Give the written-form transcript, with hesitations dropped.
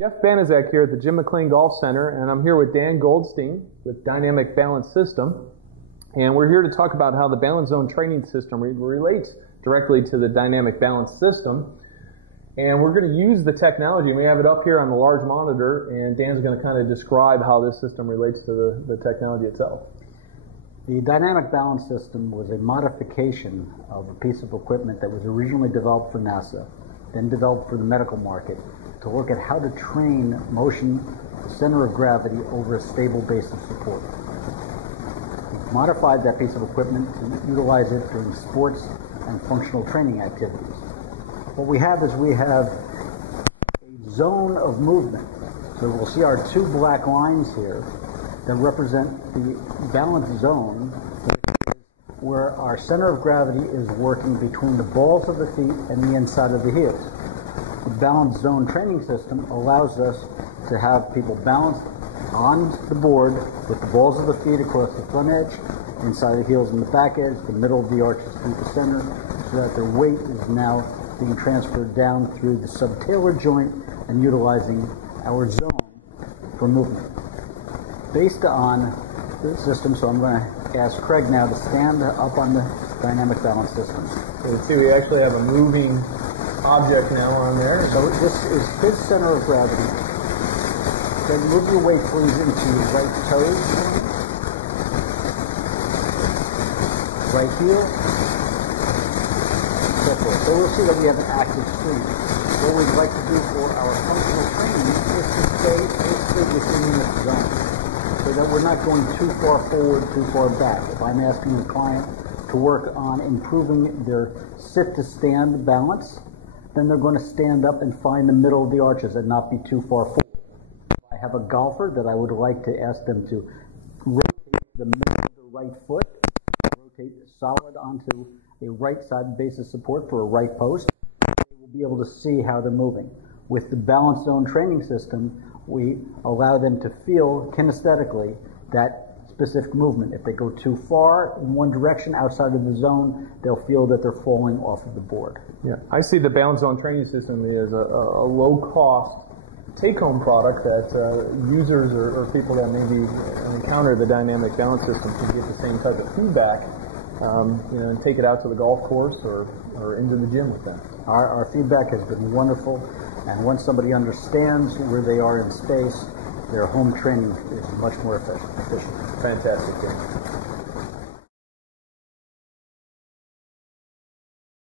Jeff Banaszak here at the Jim McLean Golf Center, and I'm here with Dan Goldstein with Dynamic Balance System. And we're here to talk about how the Balance Zone training system relates directly to the Dynamic Balance System. And we're going to use the technology, and we have it up here on the large monitor, and Dan's going to kind of describe how this system relates to the technology itself. The Dynamic Balance System was a modification of a piece of equipment that was originally developed for NASA, then developed for the medical market, to look at how to train motion, the center of gravity, over a stable base of support. We've modified that piece of equipment to utilize it during sports and functional training activities. What we have is we have a zone of movement. So we'll see our two black lines here that represent the balance zone, where our center of gravity is working between the balls of the feet and the inside of the heels. The balance zone training system allows us to have people balanced on the board with the balls of the feet across the front edge, inside the heels and the back edge, the middle of the arches through the center, so that their weight is now being transferred down through the subtalar joint and utilizing our zone for movement. Based on the system, so I'm going to ask Craig now to stand up on the Dynamic Balance System. So let's see, we actually have a moving object now on there. So this is his center of gravity. Then move your weight please into your right toes, right heel, so forth. So we'll see that we have an active stream. What we'd like to do for our functional training is to stay basically within this zone, so that we're not going too far forward, too far back. If I'm asking the client to work on improving their sit-to-stand balance, then they're going to stand up and find the middle of the arches and not be too far forward. If I have a golfer that I would like to ask them to rotate the middle of the right foot, rotate solid onto a right side base of support for a right post, they will be able to see how they're moving. With the Balance Zone training system, we allow them to feel kinesthetically that specific movement. If they go too far in one direction outside of the zone, they'll feel that they're falling off of the board. Yeah, I see the Balance Zone training system as a low-cost take-home product that users or people that maybe encounter the Dynamic Balance System can get the same type of feedback, and take it out to the golf course or into the gym with that. Our feedback has been wonderful, and once somebody understands where they are in space, their home training is much more efficient. Fantastic.